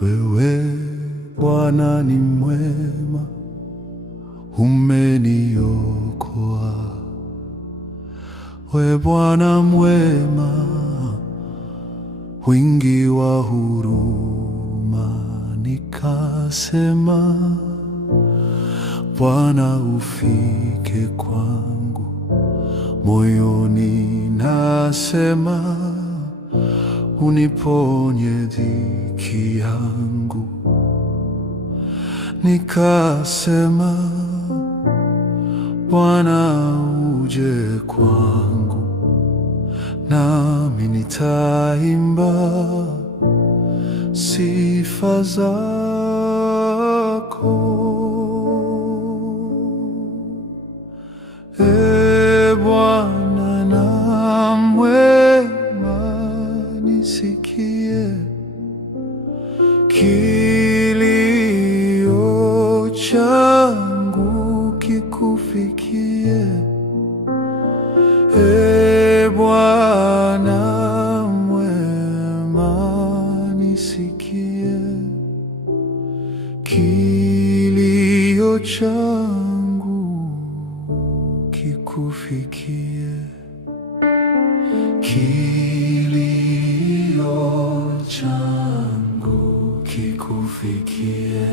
Wewe Bwana ni mwema, umeniokoa. Wewe Bwana mwema, wingi wa huruma. Nikasema, Bwana ufike kwangu. Moyoni nasema, uniponye dhiki yangu. Nikasema, Bwana uje kwangu, nami nitaimba sifa zako. Bwana na mwema, nisikie kilio changu kikufikie. Bwana mwema, nisikie kilio changu kikufikie. Kilio changu kikufikie,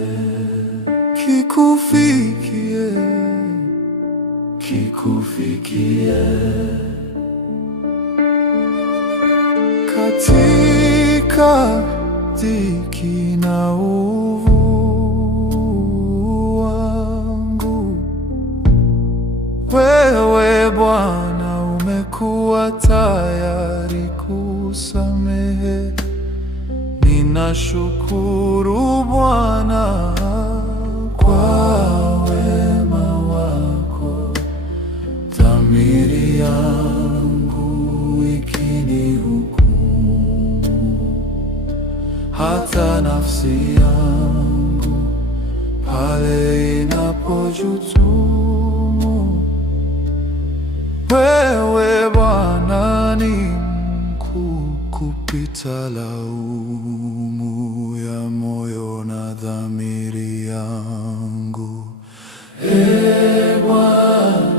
kikufikie, kikufikie. Katika dhiki na uovu wangu, wewe Bwana umekuwa tayari kusamehe. Ninashukuru Bwana kwa wema wako. Dhamiri yangu ikinihukumu, hata nafsi yangu pale inapojutumu, wewe Bwana ni mkuu kupita laumu ya moyo na dhamiri yangu. Bwana